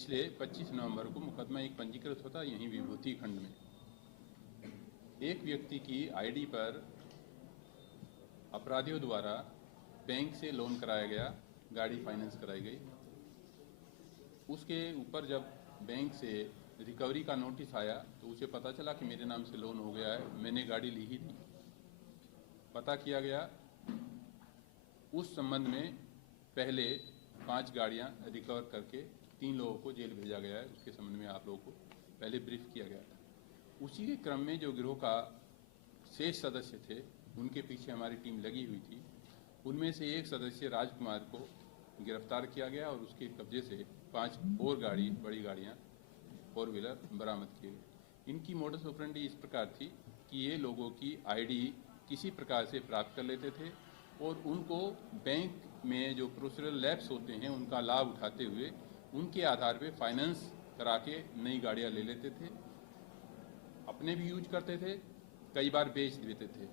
पिछले 25 नवंबर को मुकदमा एक पंजीकृत होता यहीं विभूति खंड में। एक व्यक्ति की आईडी पर अपराधियों द्वारा बैंक से लोन कराया गया, गाड़ी फाइनेंस कराई गई। उसके ऊपर जब बैंक से रिकवरी का नोटिस आया तो उसे पता चला कि मेरे नाम से लोन हो गया है, मैंने गाड़ी ली ही नहीं। पता किया गया, उस संबंध में पहले 5 गाड़ियां रिकवर करके 3 लोगों को जेल भेजा गया है। उसके संबंध में आप लोगों को पहले ब्रीफ किया गया था। उसी के क्रम में जो गिरोह का शेष सदस्य थे उनके पीछे हमारी टीम लगी हुई थी। उनमें से एक सदस्य राजकुमार को गिरफ्तार किया गया और उसके कब्जे से 5 और बड़ी गाड़ियां 4 व्हीलर बरामद किए गए। इनकी मोडस ऑपरेंडी इस प्रकार थी कि ये लोगों की आईडी किसी प्रकार से प्राप्त कर लेते थे और उनको बैंक में जो प्रोसीजरल लैप्स होते हैं उनका लाभ उठाते हुए उनके आधार पे फाइनेंस करा के नई गाड़ियां ले लेते थे, अपने भी यूज करते थे, कई बार बेच देते थे।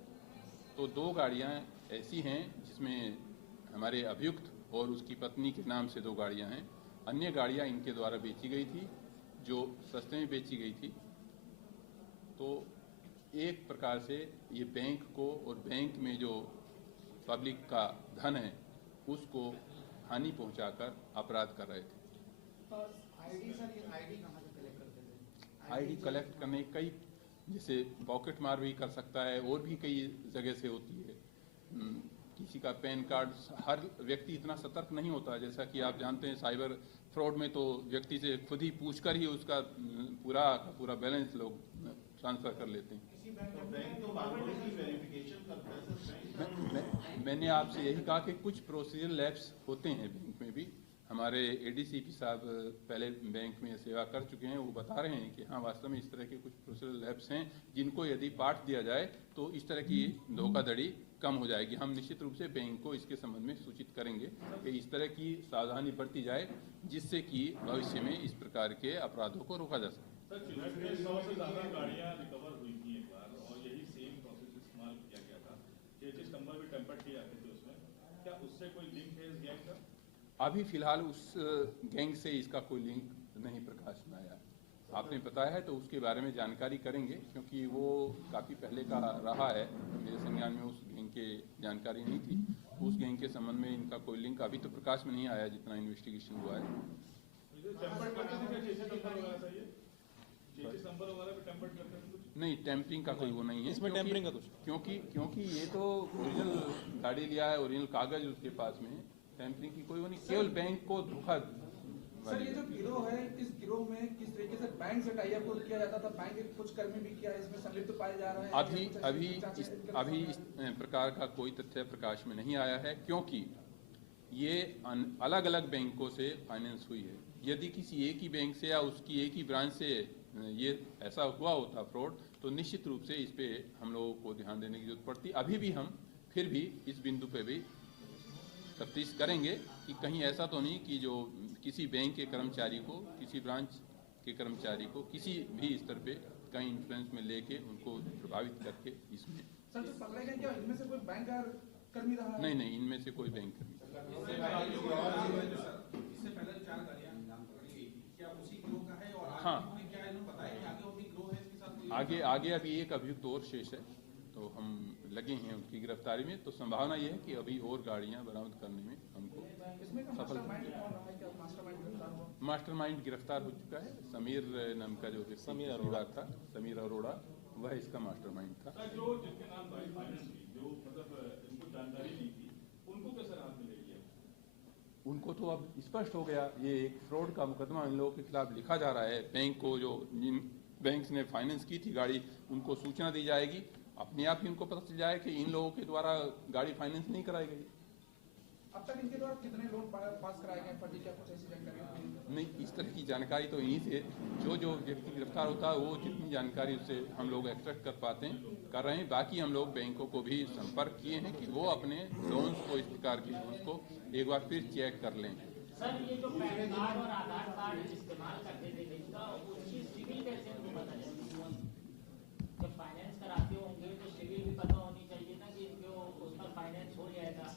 तो 2 गाड़ियां ऐसी हैं जिसमें हमारे अभियुक्त और उसकी पत्नी के नाम से 2 गाड़ियां हैं। अन्य गाड़ियां इनके द्वारा बेची गई थी जो सस्ते में बेची गई थी। तो एक प्रकार से ये बैंक को और बैंक में जो पब्लिक का धन है उसको हानि पहुंचाकर अपराध कर रहे थे। आईडी कहाँ से कलेक्ट करते थे? आईडी कलेक्ट करने कई, जैसे पॉकेट मार भी कर सकता है और भी कई जगह से होती है। किसी का पैन कार्ड, हर व्यक्ति इतना सतर्क नहीं होता। जैसा कि आप जानते हैं साइबर फ्रॉड में तो व्यक्ति से खुद ही पूछकर ही उसका पूरा बैलेंस लोग ट्रांसफर कर लेते हैं। मैंने आपसे यही कहा कि कुछ प्रोसीजर लैप्स होते हैं बैंक में भी। हमारे एडीसीपी साहब पहले बैंक में सेवा कर चुके हैं, वो बता रहे हैं कि हाँ वास्तव में इस तरह के कुछ प्रोसीजर लैप्स हैं जिनको यदि पाठ दिया जाए तो इस तरह की धोखाधड़ी कम हो जाएगी। हम निश्चित रूप से बैंक को इसके संबंध में सूचित करेंगे कि इस तरह की सावधानी बरती जाए जिससे कि भविष्य में इस प्रकार के अपराधों को रोका जा सके। सर, 100 से ज़्यादा गाड़ियां रिकवर हुई थी एक बार और यही सेम प्रोसेस इस्तेमाल किया गया था। चेसिस नंबर भी टेम्पर्ड किए जाते थे उसमें, क्या उससे कोई लिंक है इस गैंग का? अभी फिलहाल उस गैंग से इसका कोई लिंक नहीं प्रकाश में आया। आपने बताया है तो उसके बारे में जानकारी करेंगे क्योंकि वो काफ़ी पहले का रहा है। मेरे संज्ञान में उस गैंग के जानकारी नहीं थी। उस गैंग के संबंध में इनका कोई लिंक अभी तो प्रकाश में नहीं आया जितना इन्वेस्टिगेशन हुआ है। नहीं, टेम्परिंग का कोई वो नहीं है। इसमें टेम्परिंग का कुछ क्योंकि ये तो ओरिजिनल गाड़ी लिया है, ओरिजिनल कागज उसके पास में, टेम्परिंग की कोई वो नहीं, केवल बैंक को धोखा। सर, ये जो गिरोह है, इस गिरोह में किस तरीके से बैंक से टाई अप किया जाता था? बैंक के कुछ कर्मी भी क्या इसमें संलिप्त पाए जा रहे हैं? अभी इस प्रकार का कोई तथ्य प्रकाश में नहीं आया है क्योंकि ये अलग अलग बैंकों से फाइनेंस हुई है। यदि किसी एक ही बैंक से या उसकी एक ही ब्रांच से ये ऐसा हुआ होता फ्रॉड तो निश्चित रूप से इस पे हम लोगों को ध्यान देने की जरूरत पड़ती। अभी भी हम फिर भी इस बिंदु पे भी तफ्तीश करेंगे कि कहीं ऐसा तो नहीं कि जो किसी बैंक के कर्मचारी को, किसी ब्रांच के कर्मचारी को किसी भी स्तर पे कहीं इन्फ्लुएंस में लेके उनको प्रभावित करके इसमें। सर, जो पकड़े गए क्या इनमें से कोई बैंक कर्मी रहा है? नहीं, इनमें से कोई बैंक कर्मी। इससे पहले 4 गाड़ियां पकड़ी गई थी, क्या उसी गिरोह का है? और हाँ, क्या इन्होंने बताया कि आगे और भी गिरोह है इसके साथ? आगे अभी एक अभियुक्त और शेष है तो हम लगे हैं उसकी गिरफ्तारी में। तो संभावना ये है कि अभी और गाड़ियां बरामद करने में हमको सफल। मास्टरमाइंड गिरफ्तार हो चुका है। समीर नाम का जो समीर अरोड़ा था, समीर अरोड़ा, वह इसका मास्टरमाइंड था। जो जिनके नाम गाड़ी फाइनेंस हुई, जो मतलब इनको जानकारी दी थी, उनको कैसे राहत मिलेगी? उनको तो अब स्पष्ट हो गया, ये एक फ्रॉड का मुकदमा इन लोगों के खिलाफ लिखा जा रहा है। बैंक को जो जिन बैंक ने फाइनेंस की थी गाड़ी, उनको सूचना दी जाएगी, अपने आप ही उनको पता चल जाए कि इन लोगों के द्वारा गाड़ी फाइनेंस नहीं कराई गई। अब तक इनके द्वारा कितने लोन पास कराए गए फर्जी, क्या कुछ ऐसी जानकारी नहीं? इस तरह की जानकारी तो इन्हीं से जो व्यक्ति गिरफ्तार होता है वो जितनी जानकारी उससे हम लोग एक्सट्रैक्ट कर पाते हैं कर रहे हैं। बाकी हम लोग बैंकों को भी संपर्क किए हैं कि वो अपने लोन्स को, इस प्रकार के लोन्स को एक बार फिर चेक कर लें। सर, ये जो पैन कार्ड और आधार कार्ड इस्तेमाल करते थे जिनका, उसकी सिविल कैसे उनको पता चलती? जब फाइनेंस कराते होंगे तो सिविल भी पता होनी चाहिए ना कि इनको उस पर फाइनेंस हो जाएगा।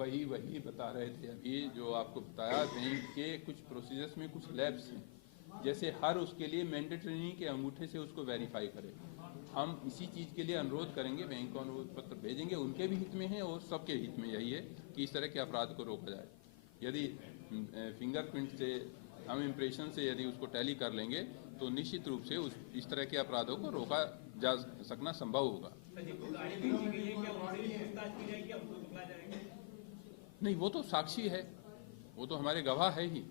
वही बता रहे थे अभी जो आपको बताया, बैंक के कुछ प्रोसीजर्स में कुछ लैब्स हैं, जैसे हर उसके लिए मैंडेटरी नहीं कि अंगूठे से उसको वेरीफाई करें। हम इसी चीज़ के लिए अनुरोध करेंगे, बैंक को अनुरोध पत्र भेजेंगे, उनके भी हित में है और सबके हित में यही है कि इस तरह के अपराध को रोका जाए। यदि फिंगरप्रिंट से हम इम्प्रेशन से यदि उसको टैली कर लेंगे तो निश्चित रूप से इस तरह के अपराधों को रोका जा सकना संभव होगा। नहीं, वो तो साक्षी है, वो तो हमारे गवाह है ही,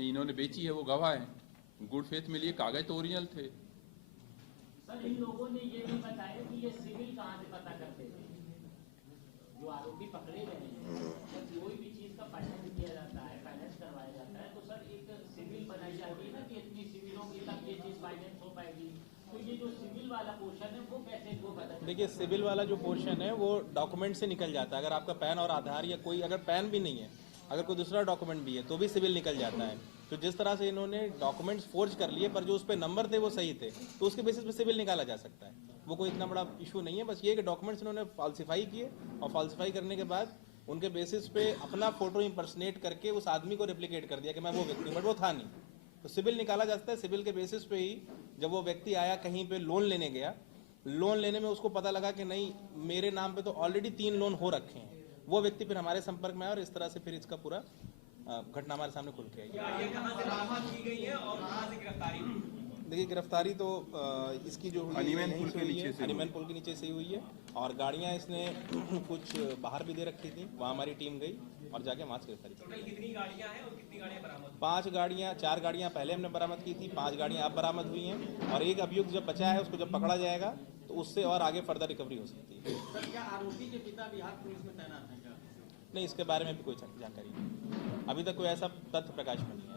इन्होंने बेची है वो गवाह है। गुड फेथ में लिए कागज तो ओरिजिनल थे। सर इन लोगों ने ये भी बताया कि ये सिविल कहाँ से पता करते थे, जो आरोपी पकड़े गए हैं। जब कोई भी चीज का फाइनेंस किया जाता है, फाइनेंस करवाया जाता है, तो सर एक सिविल बनाई जाती है ना कि इतनी सिविलों की तक ये चीज फाइनेंस हो पाएगी। तो ये जो सिविल वाला पोर्शन है वो कैसे वो पता चलेगा? देखिए, सिविल वाला जो पोर्शन है वो डॉक्यूमेंट से निकल जाता है। अगर आपका पैन और आधार या कोई अगर पैन भी नहीं है, अगर कोई दूसरा डॉक्यूमेंट भी है तो भी सिविल निकल जाता है। तो जिस तरह से इन्होंने डॉक्यूमेंट्स फोर्ज कर लिए पर जो उस पर नंबर थे वो सही थे, तो उसके बेसिस पे सिविल निकाला जा सकता है। वो कोई इतना बड़ा इशू नहीं है। बस ये कि डॉक्यूमेंट्स इन्होंने फाल्सिफाई किए और फाल्सिफाई करने के बाद उनके बेसिस पे अपना फोटो इम्पर्सनेट करके उस आदमी को रेप्लिकेट कर दिया कि मैं वो व्यक्ति हूँ, बट वो था नहीं। तो सिविल निकाला जा सकता है। सिविल के बेसिस पे ही जब वो व्यक्ति आया कहीं पे लोन लेने गया, लोन लेने में उसको पता लगा कि नहीं मेरे नाम पे तो ऑलरेडी 3 लोन हो रखे हैं, वो व्यक्ति फिर हमारे संपर्क में आया और इस तरह से फिर इसका पूरा घटना हमारे सामने खुल के आई। ये कहाँ से बरामद की गई है और कहाँ से गिरफ्तारी हुई? देखिए, गिरफ्तारी तो इसकी जो हुई है हनीमैन यहीं पुल से के हुई नीचे है, से हनीमैन पुल के नीचे से ही हुई है। और गाड़ियाँ इसने कुछ बाहर भी दे रखी थी, वहाँ हमारी टीम गई और जाके वहाँ से गिरफ्तारी की। टोटल कितनी गाड़ियाँ हैं और कितनी गाड़ियाँ बरामद? 4 गाड़ियाँ पहले हमने बरामद की थी, 5 गाड़ियाँ अब बरामद हुई हैं और एक अभियुक्त जब बचा है उसको जब पकड़ा जाएगा तो उससे और आगे फर्दर रिकवरी हो सकती है। सर, क्या आरोपी के पिता बिहार पुलिस में तैनात हैं क्या? नहीं, इसके बारे में भी कोई जानकारी नहीं, अभी तक कोई ऐसा तथ्य प्रकाश में नहीं है।